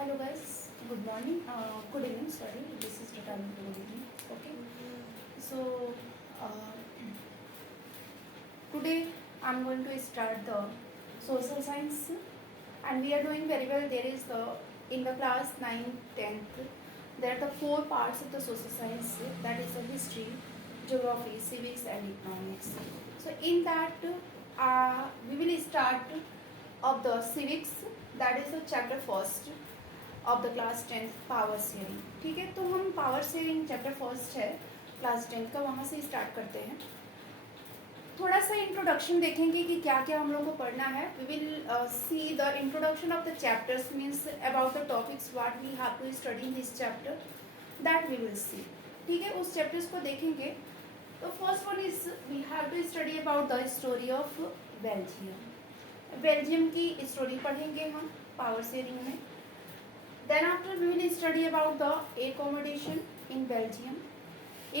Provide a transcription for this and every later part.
Hello guys, good morning, good evening, sorry, this is the time of good evening, okay. So, uh, today I'm going to start the social science and we are doing very well. There is in the class 9th, 10th, there are the four parts of the social science, that is the history, geography, civics and economics. So, in that we will start of the civics, that is the chapter first of the class 10th power sharing. ठीक है, तो हम power sharing chapter first है class 10th का, वहाँ से start करते हैं. थोड़ा सा इंट्रोडक्शन देखेंगे कि क्या क्या हम लोग को पढ़ना है. We will see the introduction of the chapters means about the topics what we have to study in this chapter, that we will see. ठीक है, उस चैप्टर्स को देखेंगे. तो first one is we have to study about the story of Belgium. Belgium की story पढ़ेंगे हम पावर शेयरिंग में. Then after we will study about the accommodation in Belgium.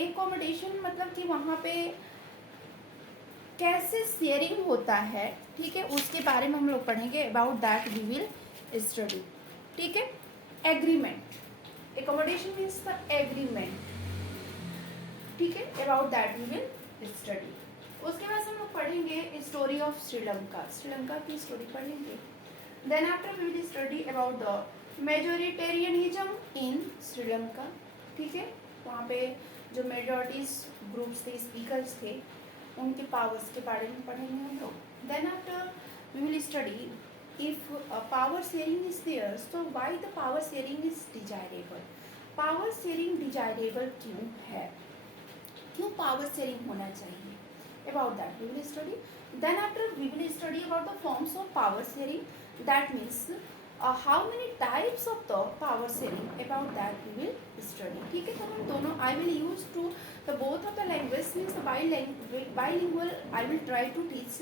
Accommodation मतलब कि वहाँ पे कैसे शेयरिंग होता है, ठीक है, उसके बारे में हम लोग पढ़ेंगे. About that we will study. ठीक है, agreement, accommodation means the agreement. ठीक है, about that we will study. उसके बाद हम लोग पढ़ेंगे स्टोरी ऑफ श्रीलंका. श्रीलंका की स्टोरी पढ़ेंगे. Then after we will study about the majoritarianism in Sri Lanka. ठीक है, वहाँ पे जो मेजॉरिटीज ग्रुप्स थे, स्पीकर्स थे, उनके पावर्स के बारे में पढ़ेंगे हम लोग. Then after we will study if power sharing is there, so why the power sharing is desirable. Power sharing desirable क्यों है, क्यों पावर शेयरिंग होना चाहिए, about that we will study. Then after we will study about the forms of power sharing, that means how many types of the power sharing, about that we will study. ठीक है, तो हम दोनों I will use to the both of the language means the bilingual I will try to teach.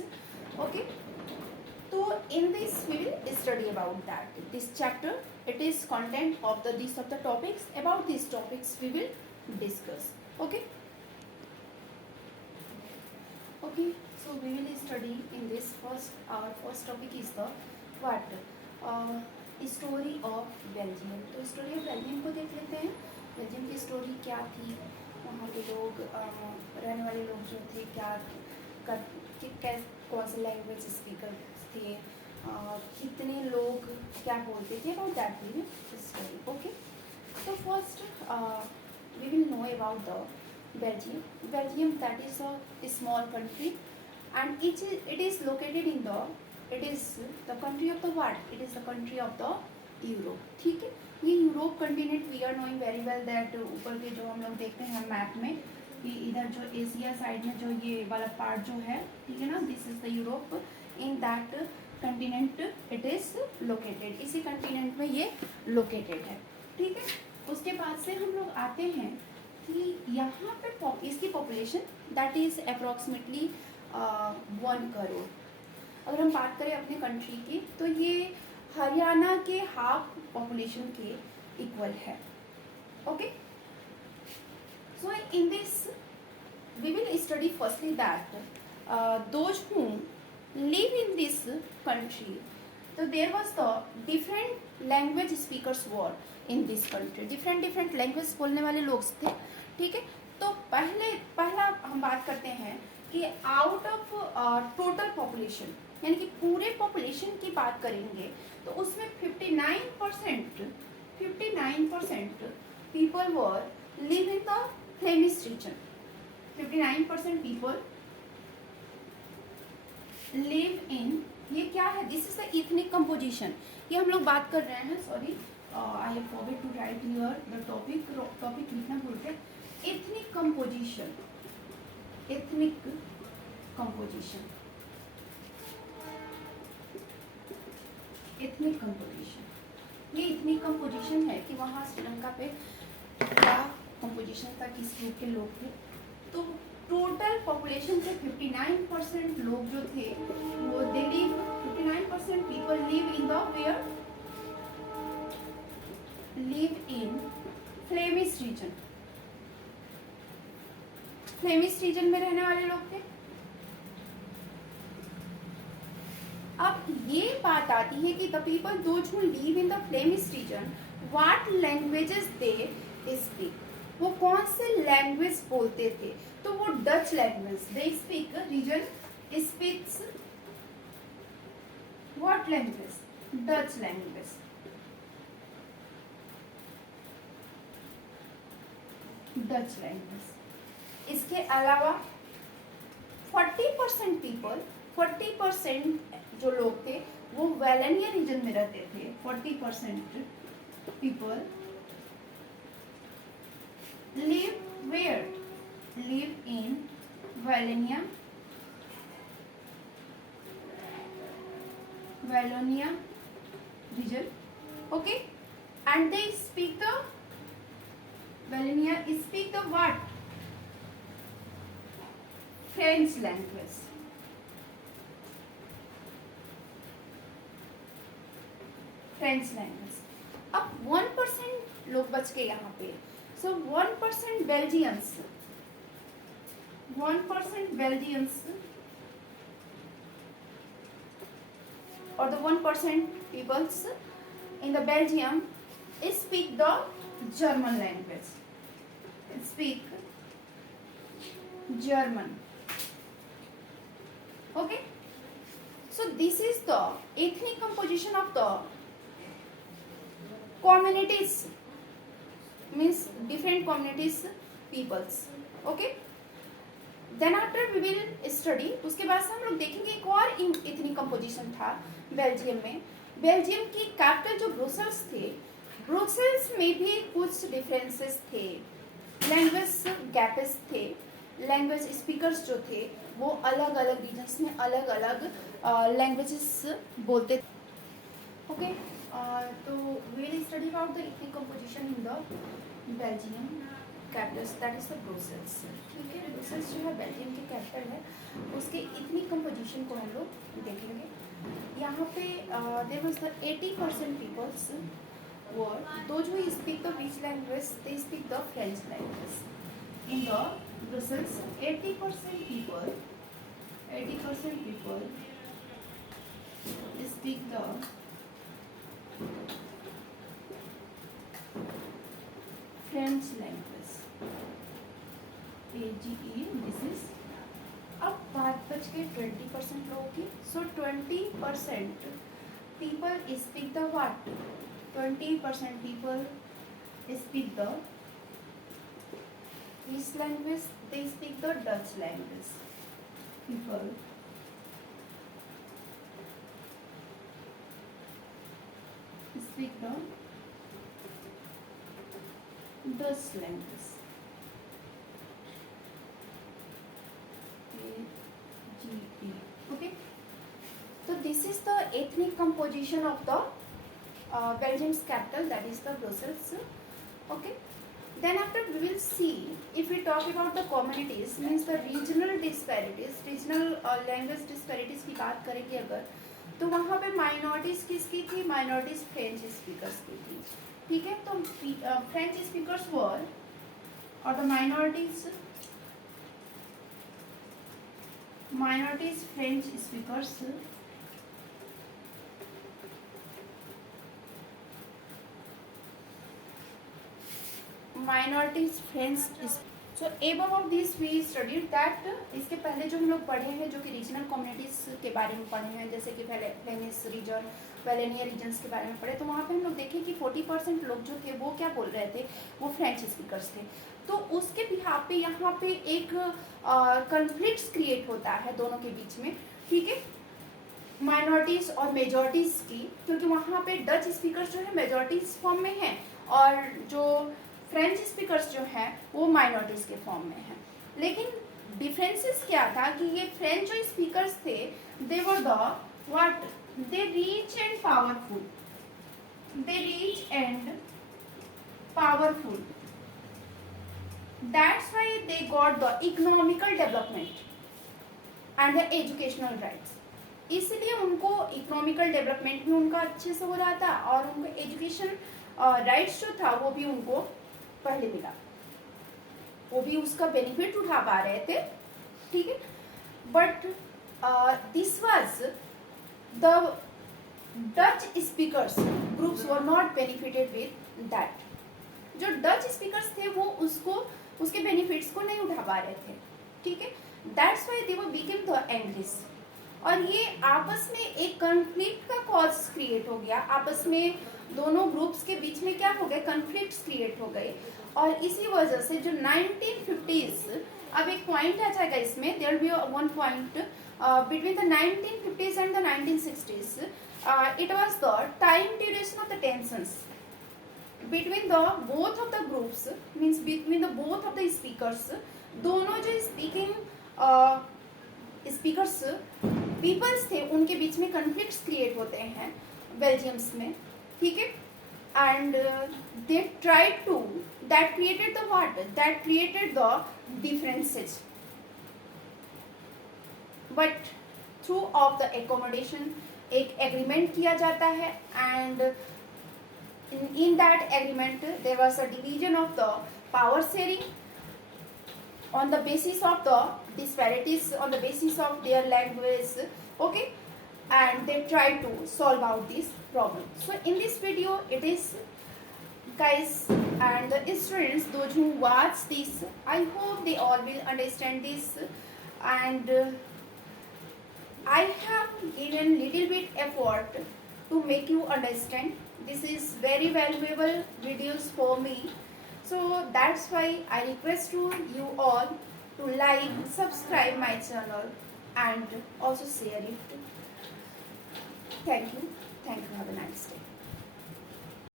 Okay, so in this we will study about that. This chapter it is content of the these of the topics. About these topics we will discuss. Okay, okay, so we will study in this first. Our first topic is the what story of Belgium. तो story of Belgium को देख लेते हैं. Belgium की story क्या थी, वहाँ के लोग रहने वाले लोग जो थे क्या कौन से लैंग्वेज स्पीकर थे, कितने लोग क्या बोलते थे, about that we will study. Okay, तो first we will know about the Belgium. Belgium that is a small country and it is located in the, it is the country of the what, it is the country of the Europe. ठीक है, ये Europe continent we are knowing very well that. ऊपर के जो हम लोग देखते हैं मैप में कि इधर जो एशिया साइड में जो ये वाला पार्ट जो है, ठीक है ना, this is the Europe. In that continent it is located, इसी कंटिनेंट में ये लोकेटेड है. ठीक है, उसके बाद से हम लोग आते हैं कि यहाँ पे इसकी population that is approximately 1 crore. अगर हम बात करें अपने कंट्री की तो ये हरियाणा के हाफ पॉपुलेशन के इक्वल है. Okay, so in this we will study firstly that those who live in this country, तो there was the different language speakers were in this country. Different language बोलने वाले लोग थे. ठीक है, तो पहला हम बात करते हैं कि आउट ऑफ टोटल पॉपुलेशन, यानी कि पूरे पॉपुलेशन की बात करेंगे तो उसमें 59% people were live in the Flemish region. 59% people live in, ये क्या है, this is the ethnic composition. ये हम लोग बात कर रहे हैं, sorry I have forgot to write here the topic लिखना भूल गए. Ethnic composition, ethnic composition, ethnic composition. ये ethnic composition है कि वहाँ श्रीलंका पे क्या composition था, किस ग्रुप के लोग थे. तो टोटल पॉपुलेशन से 59% लोग जो थे वो they live, 59% people live in the where, live in Flemish region. Flemish region में रहने वाले लोग थे. अब ये ये बात आती है कि the people those who live in the Flemish region what languages they speak, वो कौन से लैंग्वेज बोलते थे, तो वो Dutch language they speak, region speaks what language, Dutch language. Dutch language. इसके अलावा 40% पीपल, 40% जो लोग थे वो वैलेनिया रीजन में रहते थे। 40% people live where, live in Wallonia, Wallonia region, okay, and they speak the Wallonia speak the what, French language, French language। अब 1% लोग बच के यहाँ पे, so 1% Belgians, 1% Belgians or the 1% peoples in the Belgium speak the German language, speak German, okay। So this is the ethnic composition of the communities, means different communities peoples, okay। Then after we will study, उसके बाद से हम लोग देखेंगे एक और इतनी composition था बेल्जियम में। बेल्जियम की कैपिटल जो ब्रुसेल्स थे, ब्रुसेल्स में भी कुछ डिफरेंसेस थे, लैंग्वेज गैप्स थे, लैंग्वेज स्पीकर्स जो थे वो अलग अलग रीजन्स में अलग अलग लैंग्वेजेस बोलते थे, ओके। तो we will study about the ethnic composition in the Belgium capitals, that is the Brussels, ठीक है। ब्रुसेल्स जो है बेल्जियम की कैपिटल है, उसके इतनी कंपोजिशन को हम लोग देखेंगे। यहाँ पे there was the 80% peoples were those who speak the which language, they speak the French language. In the Brussels 80% people speak the French language, AGE, this is। अब बात बच गई 20% लोगों की, so 20% people speak the what, 20% people speak the which language, they speak the Dutch language, people speak the Dutch language, AGE, okay। So this is the ethnic composition of the Belgium's capital, that is the Brussels, okay। Then after we will see, if we talk about the communities, means the regional disparities, regional language disparities की बात करेंगे अगर, तो वहाँ पे minorities किसकी थी, minorities French speakers की थी, ठीक है। तो फ्रेंच स्पीकर्स वर और the minorities French speakers minorities French is so above of this we studied that, इसके पहले जो हम लोग पढ़े हैं जो कि रीजनल कम्युनिटीज के बारे में पढ़े हैं, जैसे कि फ्लेमिश रीजन, वैलेनिया रीजन्स के बारे में पढ़े, तो वहाँ पे हम लोग देखें कि 40% लोग जो थे वो क्या बोल रहे थे, वो फ्रेंच स्पीकर्स थे। तो उसके बिहाफ पे यहाँ पे एक कन्फ्लिक्ट्स क्रिएट होता है दोनों के बीच में, ठीक है, माइनॉरिटीज और मेजॉरिटीज की, क्योंकि वहाँ पे डच स्पीकर्स जो है मेजॉरिटीज फॉर्म में हैं और जो फ्रेंच स्पीकर्स जो हैं वो माइनॉरिटीज के फॉर्म में हैं। लेकिन डिफरेंसेस क्या था कि ये फ्रेंच जो स्पीकर्स थे they were the what, they rich and powerful, that's why they got the economical development and the educational rights. इसलिए उनको इकोनॉमिकल डेवलपमेंट भी उनका अच्छे से हो रहा था और उनको एजुकेशन राइट्स जो था वो भी उनको पहले मिला, वो भी उसका बेनिफिट उठा पा रहे थे, ठीक है। But this was the Dutch speakers groups were not benefited with that. जो डच स्पीकर्स थे वो उसके बेनिफिट्स को नहीं उठा पा रहे थे, ठीक है. That's why they were became the English. और ये आपस में एक कन्फ्लिक्ट का कॉज क्रिएट हो गया. आपस में दोनों ग्रुप्स के बीच में क्या हो गए, कन्फ्लिक्ट्स क्रिएट हो गए. और इसी वजह से जो 1950s, अब एक पॉइंट आ जाएगा इसमें, there be one point between the 1950s and the 1960s, it was the time duration of the tensions between the both of the groups, means between the both of the speakers. दोनों जो speaking speakers peoples थे उनके बीच में conflicts create होते हैं Belgium's में, ठीक है. And they tried to, that created the what, that created the differences. But through of the accommodation एक एग्रीमेंट किया जाता है. And in that agreement there was a division of the power sharing on the basis of the disparities, on the basis of their language, okay. And they try to solve out this problem. So in this video it is, guys, and the students, those who watch this, I hope they all will understand this. And I have given little bit effort to make you understand. This is very valuable videos for me, so that's why I request you all to like, subscribe my channel and also share it. Thank you. Have a nice day.